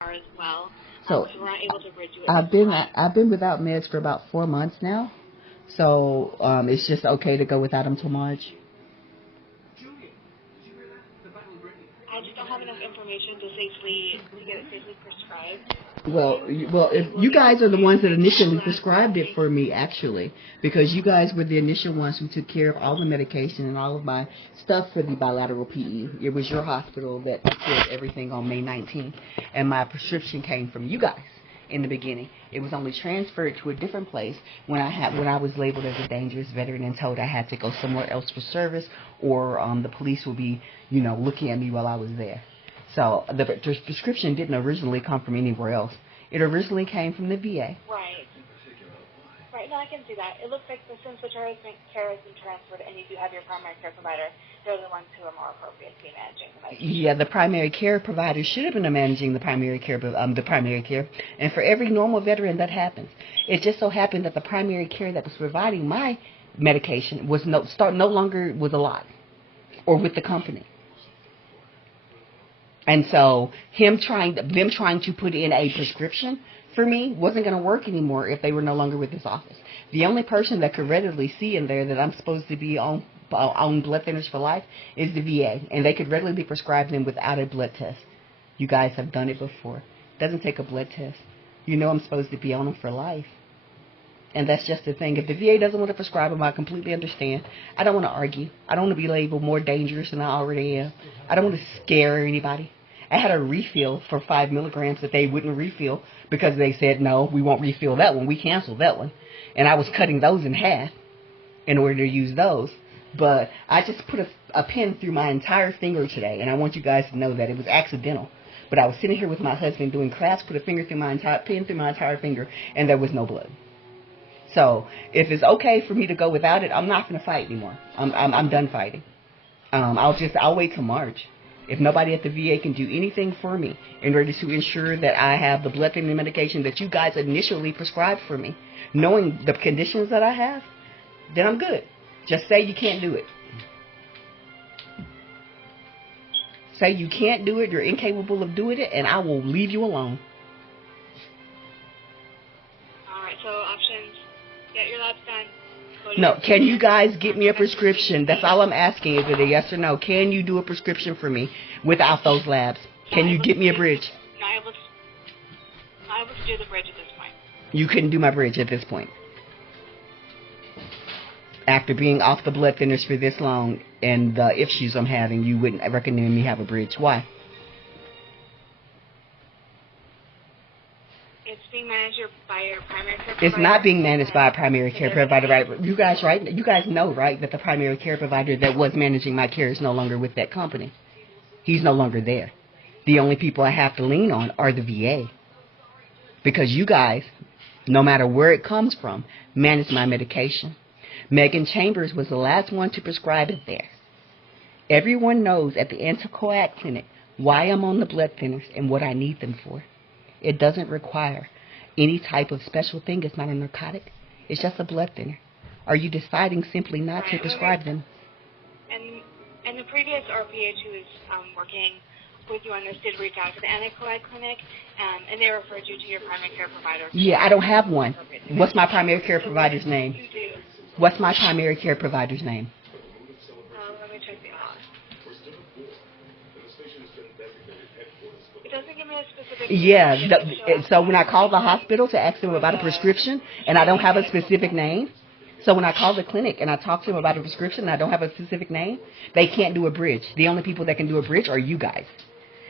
as well. So So we're not able to bridge you at I've this been time. I've been without meds for about 4 months now. So it's just okay to go without them till March. I just don't have enough information to get it safely prescribed. Well, if you guys are the ones that initially prescribed it for me, actually, because you guys were the initial ones who took care of all the medication and all of my stuff for the bilateral PE. It was your hospital that did everything on May 19th, and my prescription came from you guys in the beginning. It was only transferred to a different place when I was labeled as a dangerous veteran and told I had to go somewhere else for service, or the police would be, looking at me while I was there. So the prescription didn't originally come from anywhere else. It originally came from the VA. Right. Right. No, I can see that. It looks like since the care has been transferred and you do have your primary care provider, they're the ones who are more appropriate to be managing the medication. Yeah, the primary care provider should have been managing the primary care, and for every normal veteran that happens. It just so happened that the primary care that was providing my medication was no longer was alive or with the company. And so them trying to put in a prescription for me wasn't going to work anymore if they were no longer with this office. The only person that could readily see in there that I'm supposed to be on blood thinners for life is the VA, and they could readily be prescribed them without a blood test. You guys have done it before. It doesn't take a blood test. You know I'm supposed to be on them for life. And that's just the thing. If the VA doesn't want to prescribe them, I completely understand. I don't want to argue. I don't want to be labeled more dangerous than I already am. I don't want to scare anybody. I had a refill for 5 milligrams that they wouldn't refill because they said, no, we won't refill that one. We canceled that one. And I was cutting those in half in order to use those. But I just put a pin through my entire finger today, and I want you guys to know that it was accidental. But I was sitting here with my husband doing crafts, put a pin through my entire finger, and there was no blood. So if it's okay for me to go without it, I'm not going to fight anymore. I'm done fighting. I'll wait till March. If nobody at the VA can do anything for me in order to ensure that I have the blood thinning medication that you guys initially prescribed for me, knowing the conditions that I have, then I'm good. Just say you can't do it. Say you can't do it, you're incapable of doing it, and I will leave you alone. All right, so options, get your labs done. No, can you guys get me a prescription? That's all I'm asking. Is it a yes or no? Can you do a prescription for me without those labs? Can you get me a bridge? Not able to do the bridge at this point. You couldn't do my bridge at this point. After being off the blood thinners for this long and the issues I'm having, you wouldn't recommend me have a bridge. Why? It's being managed by your primary care provider. It's not being managed by a primary care provider, right? You guys, right? You guys know, right, that the primary care provider that was managing my care is no longer with that company. He's no longer there. The only people I have to lean on are the VA. Because you guys, no matter where it comes from, manage my medication. Megan Chambers was the last one to prescribe it there. Everyone knows at the Anticoag Clinic why I'm on the blood thinners and what I need them for. It doesn't require any type of special thing. It's not a narcotic. It's just a blood thinner. Are you deciding simply not to prescribe them? And the previous RPH who was working with you on this did reach out to the Anticoag Clinic, and they referred you to your primary care provider. Yeah, I don't have one. What's my primary care provider's name? You do. What's my primary care provider's name? Let me check the off. It doesn't give me a specific name. Yeah, so when I call the hospital to ask them about a prescription and I don't have a specific name, so when I call the clinic and I talk to them about a prescription and I don't have a specific name, they can't do a bridge. The only people that can do a bridge are you guys.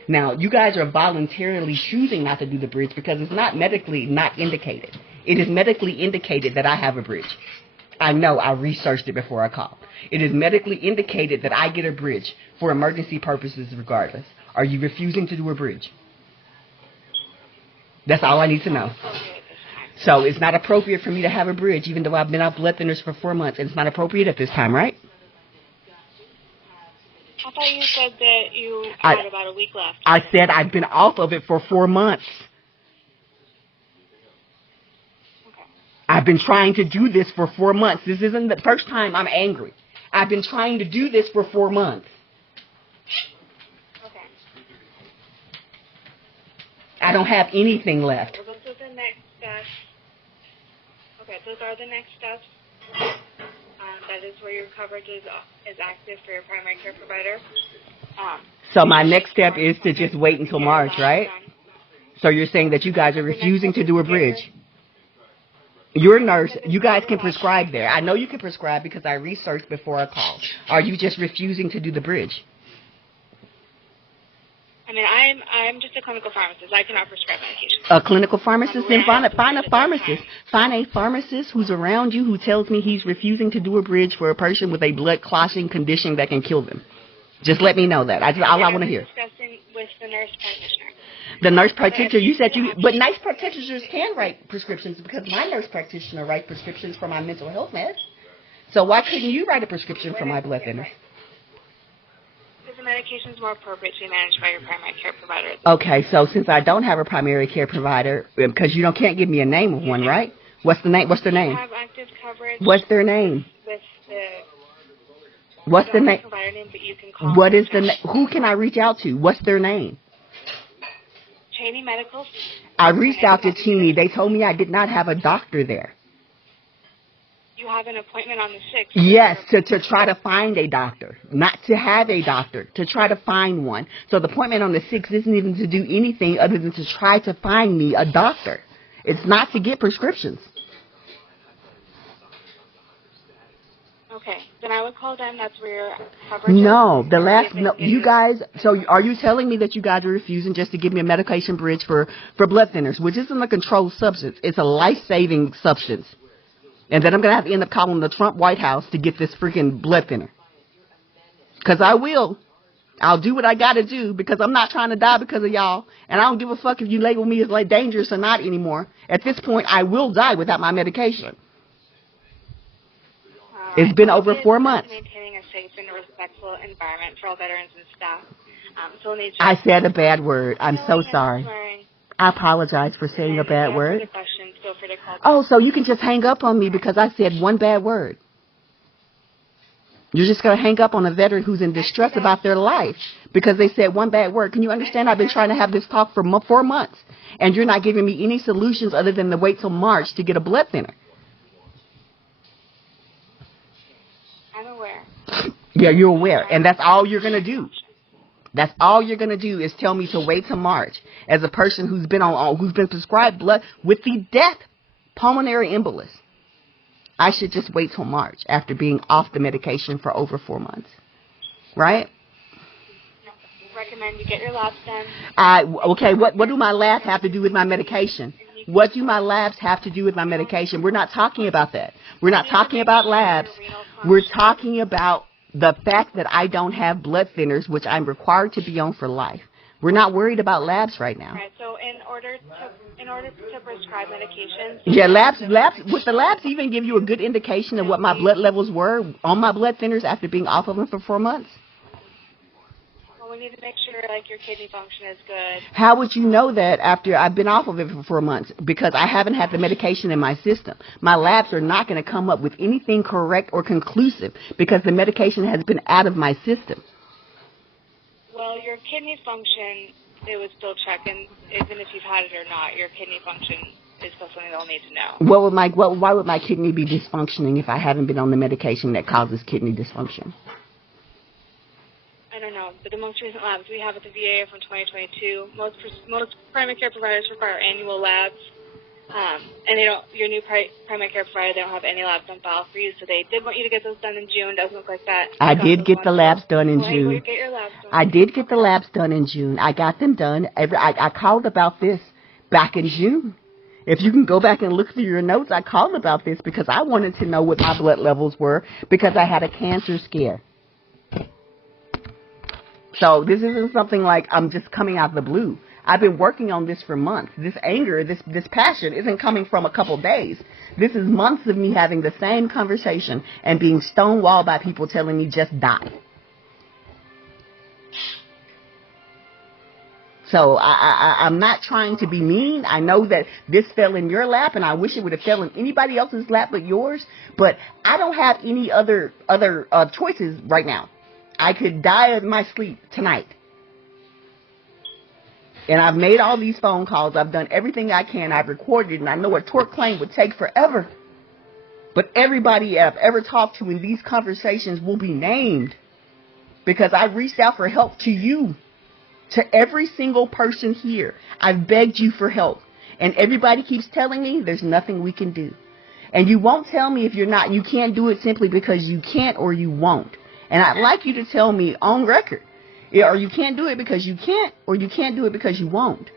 Now, you guys are voluntarily choosing not to do the bridge because it's not medically not indicated. It is medically indicated that I have a bridge. I know, I researched it before I called. It is medically indicated that I get a bridge for emergency purposes regardless. Are you refusing to do a bridge? That's all I need to know. So it's not appropriate for me to have a bridge even though I've been off blood thinners for 4 months, and it's not appropriate at this time, right? I thought you said that you had about a week left. I said I've been off of it for 4 months. Okay. I've been trying to do this for 4 months. This isn't the first time I'm angry. I've been trying to do this for 4 months. Okay. I don't have anything left. Well, those are the next steps. Okay, those are the next steps. That is where your coverage is active for your primary care provider. So my next step is to just wait until March, right? So you're saying that you guys are refusing to do a bridge. You're a nurse. You guys can prescribe there. I know you can prescribe because I researched before I called. Are you just refusing to do the bridge? I mean, I'm just a clinical pharmacist. I cannot prescribe medication. A clinical pharmacist? Then find a pharmacist. Find a pharmacist who's around you who tells me he's refusing to do a bridge for a person with a blood clotting condition that can kill them. Just let me know that. All I want to hear. Discussing with the nurse practitioner. The nurse practitioner, you said but nurse practitioners can write prescriptions because my nurse practitioner writes prescriptions for my mental health meds. So why couldn't you write a prescription for my blood thinners? The medication is more appropriate to be managed by your primary care provider. Okay, so since I don't have a primary care provider, because you can't give me a name of one, right? What's the name? What's their name? You have active coverage. What's their name? With the What's the name? Provider name, but you can call what is the name? Who can I reach out to? What's their name? Cheney Medical. I reached out to Cheney. They told me I did not have a doctor there. You have an appointment on the 6th. Yes, to try to find a doctor. Not to have a doctor, to try to find one. So the appointment on the 6th isn't even to do anything other than to try to find me a doctor. It's not to get prescriptions. Okay, then I would call them. That's where your coverage No, you guys, so are you telling me that you guys are refusing just to give me a medication bridge for blood thinners, which isn't a controlled substance. It's a life-saving substance. And then I'm going to have to end up calling the Trump White House to get this freaking blood thinner. Because I will. I'll do what I got to do because I'm not trying to die because of y'all. And I don't give a fuck if you label me as like dangerous or not anymore. At this point, I will die without my medication. It's been over 4 months. Maintaining a safe and respectful environment for all veterans and staff. I said a bad word. I'm so sorry. I apologize for saying a bad word. Oh, so you can just hang up on me because I said one bad word. You're just going to hang up on a veteran who's in distress about their life because they said one bad word. Can you understand? I've been trying to have this talk for 4 months, and you're not giving me any solutions other than to wait till March to get a blood thinner. I'm aware. Yeah, you're aware, and that's all you're going to do. That's all you're going to do is tell me to wait till March. As a person who's been prescribed blood with the death pulmonary embolus, I should just wait till March after being off the medication for over 4 months. Right? Recommend you get your labs done. Okay, what do my labs have to do with my medication? What do my labs have to do with my medication? We're not talking about that. We're not talking about labs. We're talking about the fact that I don't have blood thinners, which I'm required to be on for life. We're not worried about labs right now. Right, so in order to prescribe medications. Yeah, labs. Would the labs even give you a good indication of what my blood levels were on my blood thinners after being off of them for 4 months? Well, we need to make sure your kidney function is good. How would you know that after I've been off of it for 4 months? Because I haven't had the medication in my system. My labs are not going to come up with anything correct or conclusive because the medication has been out of my system. Well, your kidney function, they would still check, and even if you've had it or not, your kidney function is still something they'll need to know. Why would my kidney be dysfunctioning if I haven't been on the medication that causes kidney dysfunction? I don't know, but the most recent labs we have at the VA are from 2022. Most primary care providers require annual labs, and they don't. Your new primary care provider, they don't have any labs on file for you, so they did want you to get those done in June. Doesn't look like that. I did get the labs done in June. You get your labs done. I did get the labs done in June. I got them done. I called about this back in June. If you can go back and look through your notes, I called about this because I wanted to know what my blood levels were because I had a cancer scare. So this isn't something like I'm just coming out of the blue. I've been working on this for months. This anger, this passion isn't coming from a couple days. This is months of me having the same conversation and being stonewalled by people telling me just die. So I'm not trying to be mean. I know that this fell in your lap, and I wish it would have fell in anybody else's lap but yours. But I don't have any other choices right now. I could die in my sleep tonight. And I've made all these phone calls. I've done everything I can. I've recorded, and I know a tort claim would take forever. But everybody I've ever talked to in these conversations will be named because I reached out for help to you, to every single person here. I've begged you for help. And everybody keeps telling me there's nothing we can do. And you won't tell me if you can't do it simply because you can't or you won't. And I'd like you to tell me on record, or you can't do it because you can't, or you can't do it because you won't.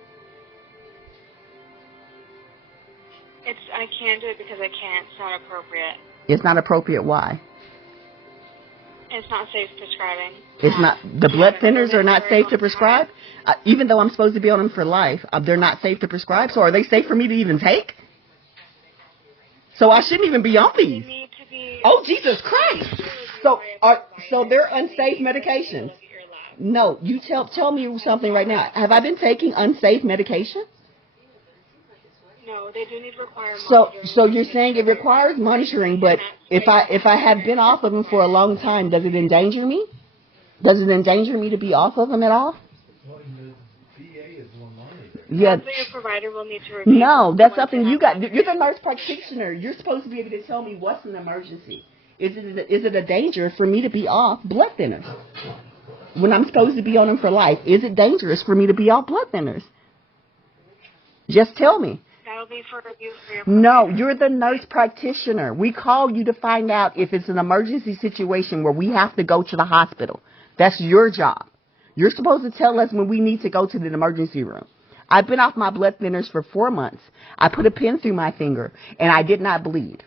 I can't do it because I can't. It's not appropriate. It's not appropriate. Why? It's not safe prescribing. It's not. The blood thinners are not safe to prescribe? Even though I'm supposed to be on them for life, they're not safe to prescribe? So are they safe for me to even take? So I shouldn't even be on these. Oh, Jesus Christ. So they're unsafe medications. No, you tell me something right now. Have I been taking unsafe medication? No, they do need to require monitoring. So you're saying it requires monitoring, but if I have been off of them for a long time, does it endanger me? Does it endanger me to be off of them at all? Yeah. That's what your provider will need to review. No, that's something you got. You're the nurse practitioner. You're supposed to be able to tell me what's an emergency. Is it a danger for me to be off blood thinners when I'm supposed to be on them for life? Is it dangerous for me to be off blood thinners? Just tell me. That'll be for review for your provider. No, you're the nurse practitioner. We call you to find out if it's an emergency situation where we have to go to the hospital. That's your job. You're supposed to tell us when we need to go to the emergency room. I've been off my blood thinners for 4 months. I put a pin through my finger, and I did not bleed.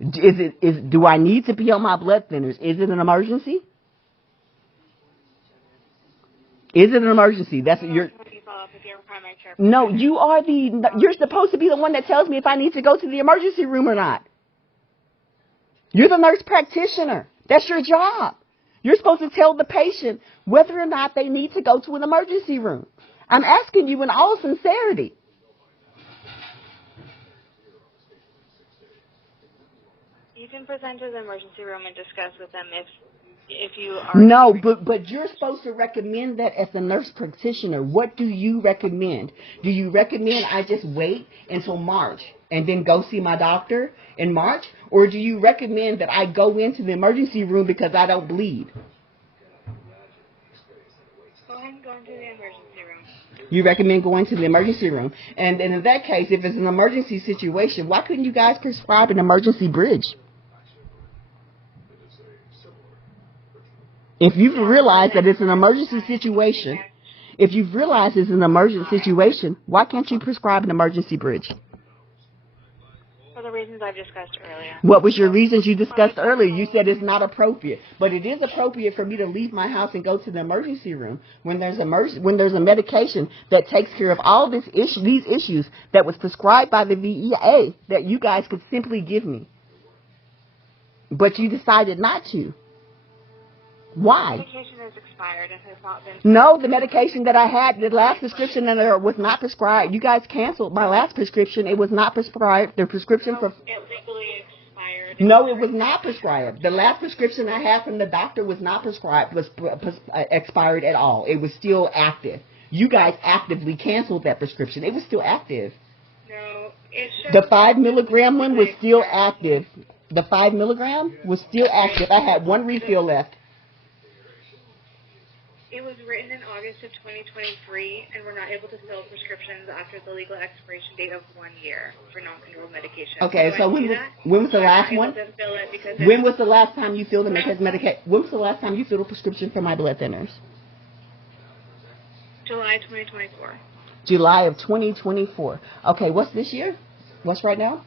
Do I need to be on my blood thinners? Is it an emergency? Is it an emergency? That's your. No, you're supposed to be the one that tells me if I need to go to the emergency room or not. You're the nurse practitioner. That's your job. You're supposed to tell the patient whether or not they need to go to an emergency room. I'm asking you in all sincerity. You can present to the emergency room and discuss with them if you are. No, but you're supposed to recommend that as a nurse practitioner. What do you recommend? Do you recommend I just wait until March and then go see my doctor in March? Or do you recommend that I go into the emergency room because I don't bleed? Go ahead and go into the emergency room. You recommend going to the emergency room. And in that case, if it's an emergency situation, why couldn't you guys prescribe an emergency bridge? If you've realized that it's an emergency situation, why can't you prescribe an emergency bridge? For the reasons I've discussed earlier. What was your reasons you discussed earlier? You said it's not appropriate. But it is appropriate for me to leave my house and go to the emergency room when there's a medication that takes care of all these issues that was prescribed by the VEA that you guys could simply give me. But you decided not to. Why? The medication is expired and has not been. No, the medication that I had, the last prescription that was not prescribed. You guys canceled my last prescription. It was not prescribed. The prescription for. It legally expired. No, it was not prescribed. The last prescription I had from the doctor was not prescribed. Was expired at all. It was still active. You guys actively canceled that prescription. It was still active. No, it should. The 5 milligram one was still active. The 5 milligram was still active. I had one refill left. It was written in August of 2023, and we're not able to fill prescriptions after the legal expiration date of 1 year for non-controlled medication. Okay, so when was the last one? When was the last time you filled the medication? When was the last time you filled a prescription for my blood thinners? July 2024. July of 2024. Okay, what's this year? What's right now?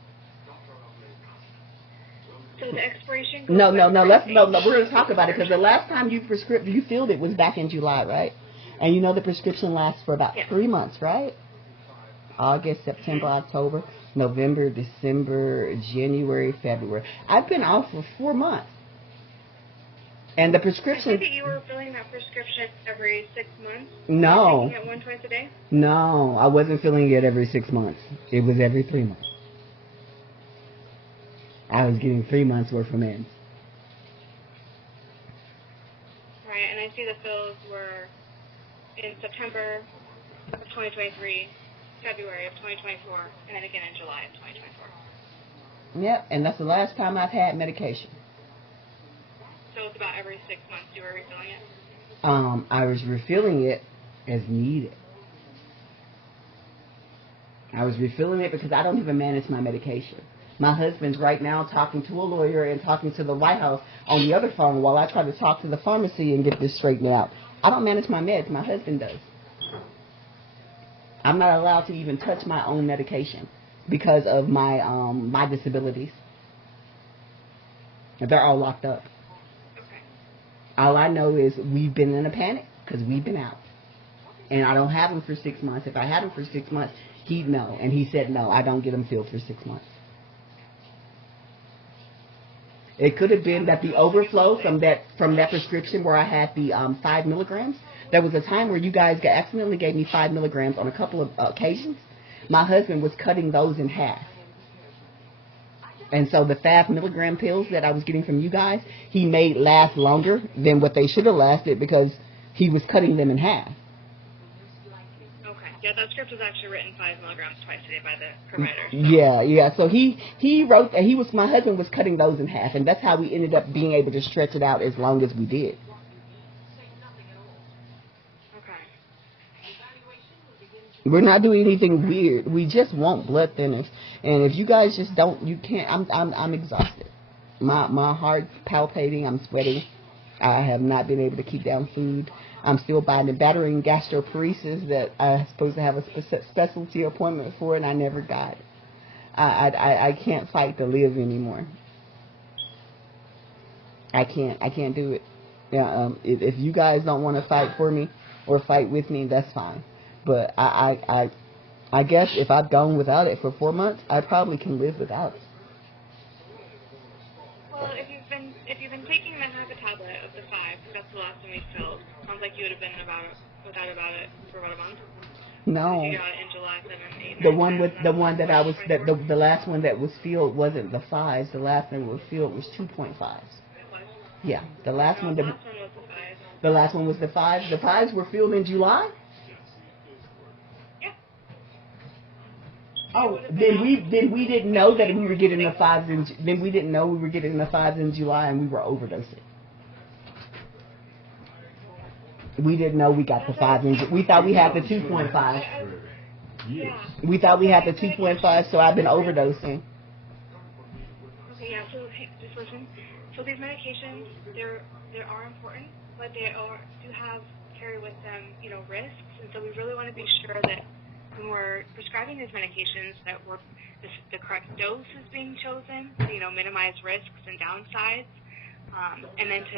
So the expiration. No. We're going to talk about it because the last time you filled it was back in July, right? And you know the prescription lasts for about 3 months, right? August, September, October, November, December, January, February. I've been off for 4 months. And the prescription. I think that you were filling that prescription every 6 months. No. Taking it one twice a day. No, I wasn't filling it every 6 months. It was every 3 months. I was getting 3 months worth of meds. Right, and I see the fills were in September, of 2023, February of 2024, and then again in July of 2024. Yep, and that's the last time I've had medication. So it's about every 6 months you were refilling it? I was refilling it as needed. I was refilling it because I don't even manage my medication. My husband's right now talking to a lawyer and talking to the White House on the other phone while I try to talk to the pharmacy and get this straightened out. I don't manage my meds. My husband does. I'm not allowed to even touch my own medication because of my my disabilities. They're all locked up. Okay. All I know is we've been in a panic because we've been out. And I don't have him for 6 months. If I had him for 6 months, he'd know. And he said, no, I don't get him filled for 6 months. It could have been that the overflow from that prescription where I had the 5 milligrams. There was a time where you guys accidentally gave me 5 milligrams on a couple of occasions. My husband was cutting those in half. And so the 5 milligram pills that I was getting from you guys, he made last longer than what they should have lasted because he was cutting them in half. Okay. Yeah, that script was actually written 5 milligrams twice a day by the provider. So. Yeah. So he wrote that my husband was cutting those in half, and that's how we ended up being able to stretch it out as long as we did. We're not doing anything weird. We just want blood thinners. And if you guys just don't, you can't. I'm exhausted. My heart's palpitating. I'm sweating. I have not been able to keep down food. I'm still battering gastroparesis that I'm supposed to have a specialty appointment for, and I never got. I can't fight to live anymore. I can't do it. Yeah. If you guys don't want to fight for me or fight with me, that's fine. But I guess if I've gone without it for 4 months, I probably can live without it. Well, if you've been taking the half a tablet of the 5, that's the last one we filled. Sounds like you would have been without it for about a month. No. You got it in July 7, 8, 9, The one that I was the last one that was filled wasn't the 5s. The last one that was filled was 2.5s. Yeah, the last one. The last one was the 5. The last one was the 5s. The 5s were filled in July. Oh, then we didn't know that we were getting the 5s then we didn't know we were getting the 5s in July and we were overdosing. We didn't know we got the 5s in. We thought we had the 2.5. We thought we had the 2.5, so I've been overdosing. Okay, yeah. So just listen. So these medications, they are important, but they do carry with them, risks, and so we really want to be sure that when we're prescribing these medications that the correct dose is being chosen to, minimize risks and downsides, and then to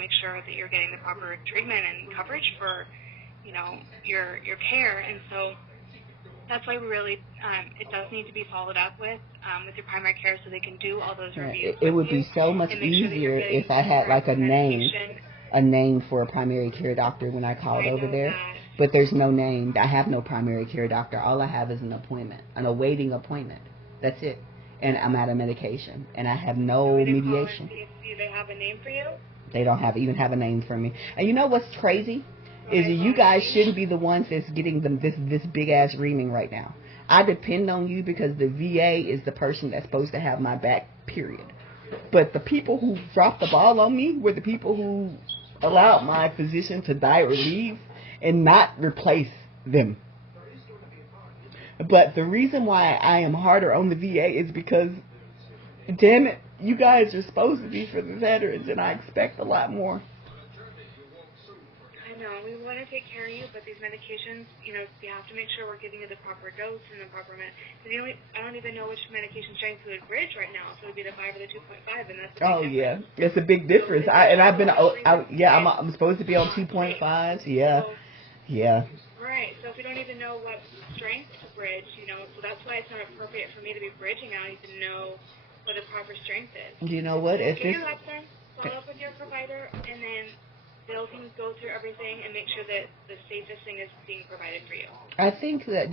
make sure that you're getting the proper treatment and coverage for, your care. And so that's why we really, it does need to be followed up with your primary care so they can do all those reviews. It would be so much easier if I had like a name for a primary care doctor when I called over there. But there's no name. I have no primary care doctor. All I have is an appointment, an awaiting appointment. That's it. And I'm out of medication. And I have no mediation. Do they have a name for you? They don't even have a name for me. And you know what's crazy? Is you guys shouldn't be the ones that's getting this big-ass reaming right now. I depend on you because the VA is the person that's supposed to have my back, period. But the people who dropped the ball on me were the people who allowed my physician to die or leave and not replace them. But the reason why I am harder on the VA is because, damn it, you guys are supposed to be for the veterans, and I expect a lot more. I know, we want to take care of you, but these medications, you have to make sure we're giving you the proper dose and the proper because I don't even know which medication strength we would bridge right now, so it would be the 5 or the 2.5, and that's the big difference. Yeah, it's a big difference. I'm supposed to be on 2.5s, yeah. Right, so if we don't even know what strength to bridge, so that's why it's not appropriate for me to be bridging. I don't even know what the proper strength is. You know what? If you have time, follow up with your provider, and then they'll go through everything and make sure that the safest thing is being provided for you. I think that,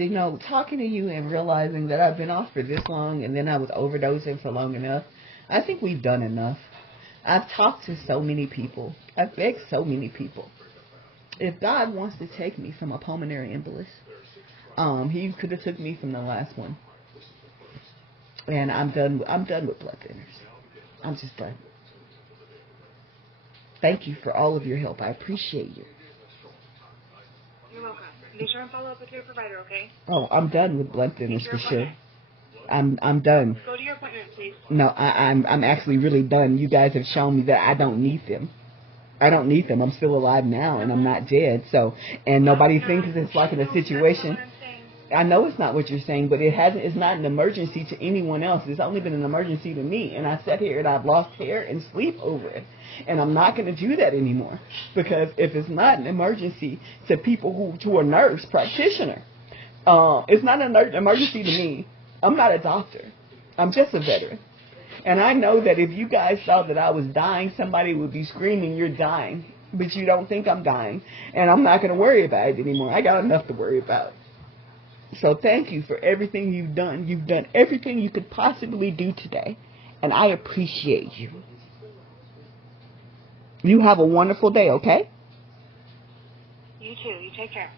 talking to you and realizing that I've been off for this long and then I was overdosing for long enough, I think we've done enough. I've talked to so many people. I've begged so many people. if God wants to take me from a pulmonary embolus, He could have took me from the last one. And I'm done. I'm done with blood thinners. I'm just done. Thank you for all of your help. I appreciate you. You're welcome. Be sure and follow up with your provider, okay? Oh, I'm done with blood thinners for sure. I'm done. Go to your appointment, please. No, I'm actually really done. You guys have shown me that I don't need them. I don't need them. I'm still alive now, and I'm not dead. So, and nobody thinks it's like in a situation. I know it's not what you're saying, but it's not an emergency to anyone else. It's only been an emergency to me. And I sat here and I've lost hair and sleep over it. And I'm not going to do that anymore. Because if it's not an emergency to people to a nurse practitioner, it's not an emergency to me. I'm not a doctor. I'm just a veteran. And I know that if you guys thought that I was dying, somebody would be screaming, "You're dying." But you don't think I'm dying. And I'm not going to worry about it anymore. I got enough to worry about. So thank you for everything you've done. You've done everything you could possibly do today. And I appreciate you. You have a wonderful day, okay? You too. You take care.